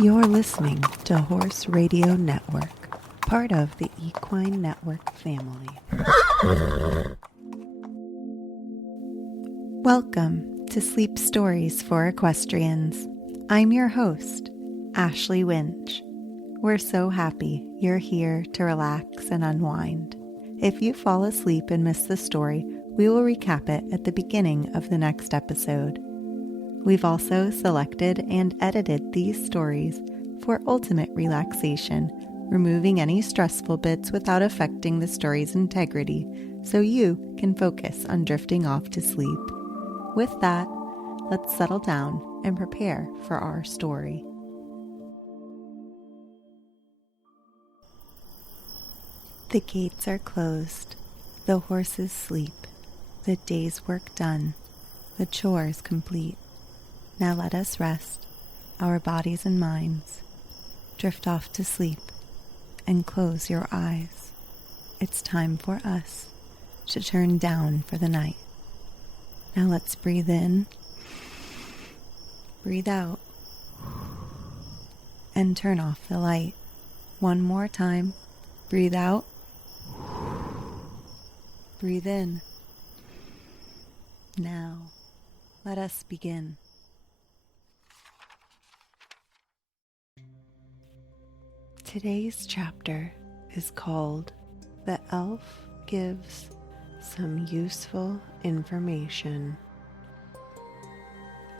You're listening to Horse Radio Network, part of the Equine Network family. Welcome to Sleep Stories for Equestrians. I'm your host, Ashley Winch. We're so happy you're here to relax and unwind. If you fall asleep and miss the story, we will recap it at the beginning of the next episode. We've also selected and edited these stories for ultimate relaxation, removing any stressful bits without affecting the story's integrity, so you can focus on drifting off to sleep. With that, let's settle down and prepare for our story. The gates are closed, the horses sleep, the day's work done, the chores complete. Now let us rest, our bodies and minds. Drift off to sleep and close your eyes. It's time for us to turn down for the night. Now let's breathe in, breathe out, and turn off the light. One more time. Breathe out, breathe in. Now, let us begin. Today's chapter is called The Elf Gives Some Useful Information.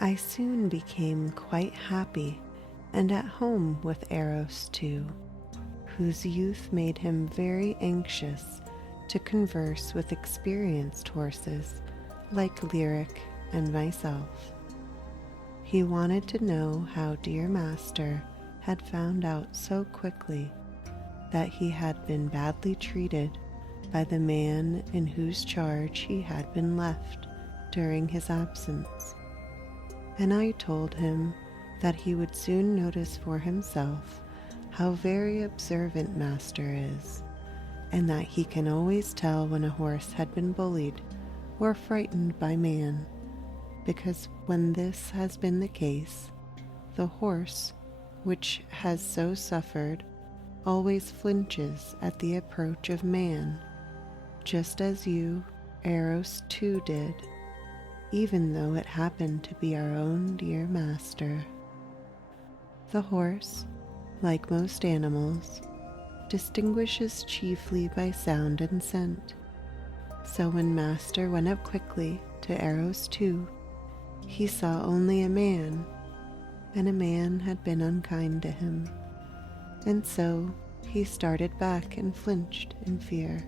I soon became quite happy and at home with Eros too, whose youth made him very anxious to converse with experienced horses like Lyric and myself. He wanted to know how dear Master had found out so quickly that he had been badly treated by the man in whose charge he had been left during his absence. And I told him that he would soon notice for himself how very observant Master is, and that he can always tell when a horse had been bullied or frightened by man, because when this has been the case, the horse, which has so suffered, always flinches at the approach of man, just as you, Eros, too did, even though it happened to be our own dear Master. The horse, like most animals, distinguishes chiefly by sound and scent. So when Master went up quickly to Eros too, he saw only a man, and a man had been unkind to him, and so he started back and flinched in fear.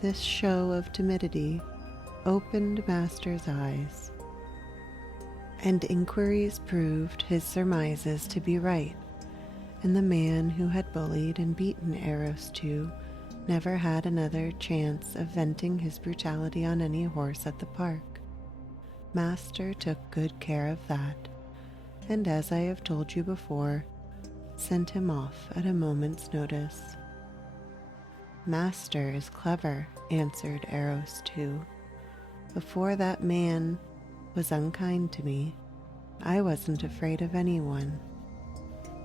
This show of timidity opened Master's eyes, and inquiries proved his surmises to be right, and the man who had bullied and beaten Eros too never had another chance of venting his brutality on any horse at the park. Master took good care of that, and as I have told you before, sent him off at a moment's notice. Master is clever, answered Eros too. Before that man was unkind to me, I wasn't afraid of anyone.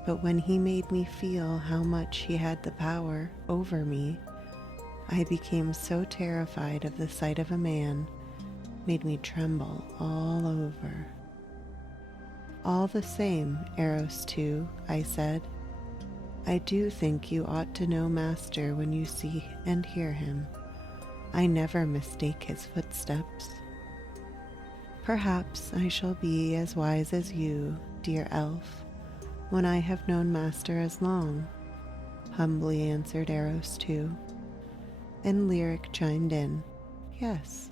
But when he made me feel how much he had the power over me, I became so terrified of the sight of a man, made me tremble all over. All the same, Eros too, I said, I do think you ought to know Master when you see and hear him. I never mistake his footsteps. Perhaps I shall be as wise as you, dear elf, when I have known Master as long, humbly answered Eros too. And Lyric chimed in, yes,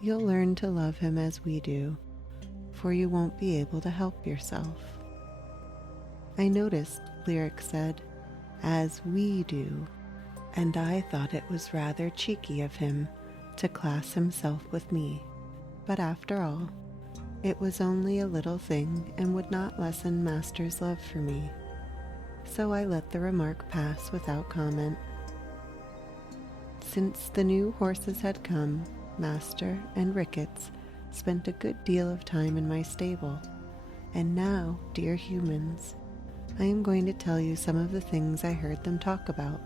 you'll learn to love him as we do, for you won't be able to help yourself. I noticed Lyric said, as we do, and I thought it was rather cheeky of him to class himself with me, but after all, it was only a little thing and would not lessen Master's love for me, so I let the remark pass without comment. Since the new horses had come, Master and Ricketts spent a good deal of time in my stable, And now, dear humans, I am going to tell you some of the things I heard them talk about,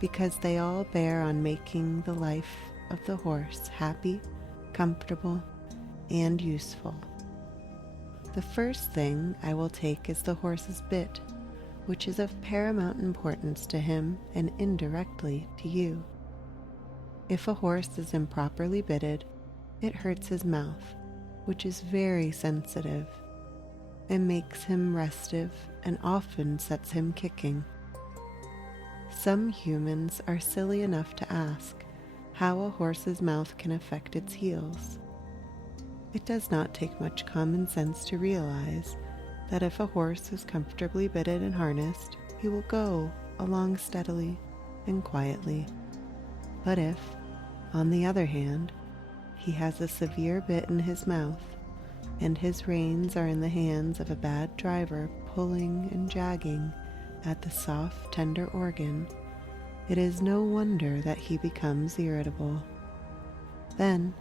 because they all bear on making the life of the horse happy, comfortable, and useful. The first thing I will take is the horse's bit, which is of paramount importance to him and indirectly to you. If a horse is improperly bitted, it hurts his mouth, which is very sensitive, and makes him restive and often sets him kicking. Some humans are silly enough to ask how a horse's mouth can affect its heels. It does not take much common sense to realize that if a horse is comfortably bitted and harnessed, he will go along steadily and quietly. But if, on the other hand, he has a severe bit in his mouth, and his reins are in the hands of a bad driver pulling and jagging at the soft, tender organ, it is no wonder that he becomes irritable. Then,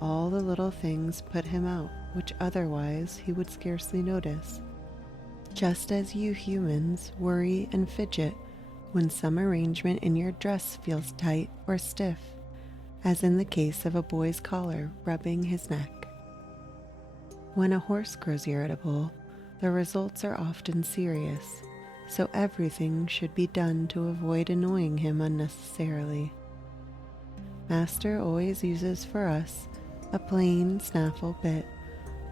all the little things put him out which otherwise he would scarcely notice, just as you humans worry and fidget when some arrangement in your dress feels tight or stiff, as in the case of a boy's collar rubbing his neck. When a horse grows irritable, the results are often serious, so everything should be done to avoid annoying him unnecessarily. Master always uses for us a plain snaffle bit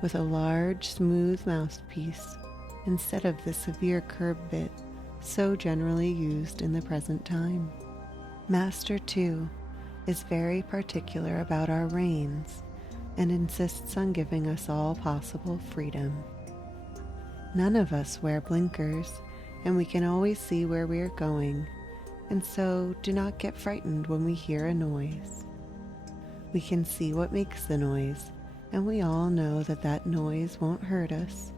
with a large, smooth mouthpiece instead of the severe curb bit so generally used in the present time. Master, too, is very particular about our reins and insists on giving us all possible freedom. None of us wear blinkers, and we can always see where we are going, and so do not get frightened when we hear a noise. We can see what makes the noise, and we all know that that noise won't hurt us,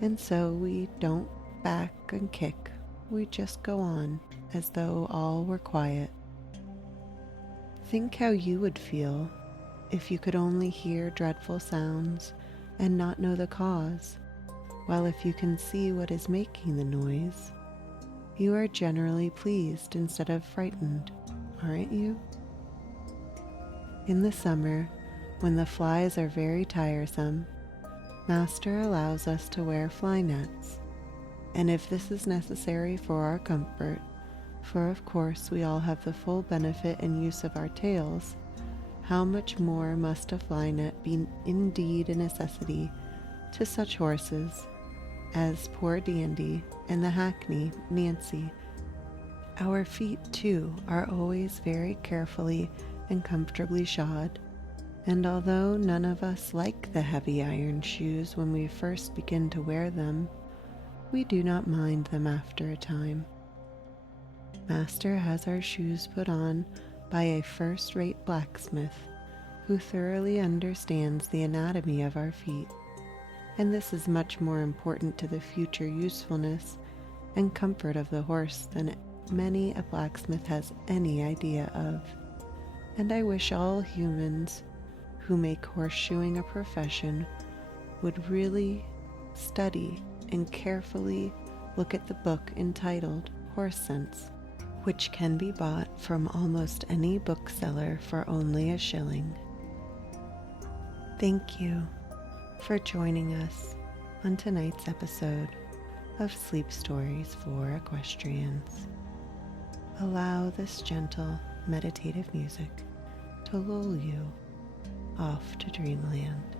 and so we don't back and kick. We just go on as though all were quiet. Think how you would feel if you could only hear dreadful sounds and not know the cause, while if you can see what is making the noise, you are generally pleased instead of frightened, aren't you? In the summer, when the flies are very tiresome, Master allows us to wear fly nets, and if this is necessary for our comfort, for of course we all have the full benefit and use of our tails, how much more must a fly net be indeed a necessity to such horses as poor Dandy and the hackney Nancy. Our feet, too, are always very carefully and comfortably shod, and although none of us like the heavy iron shoes when we first begin to wear them, we do not mind them after a time. Master has our shoes put on by a first-rate blacksmith who thoroughly understands the anatomy of our feet, and this is much more important to the future usefulness and comfort of the horse than many a blacksmith has any idea of. And I wish all humans who make horseshoeing a profession would really study and carefully look at the book entitled Horse Sense, which can be bought from almost any bookseller for only a shilling. Thank you for joining us on tonight's episode of Sleep Stories for Equestrians. Allow this gentle, meditative music to lull you off to dreamland.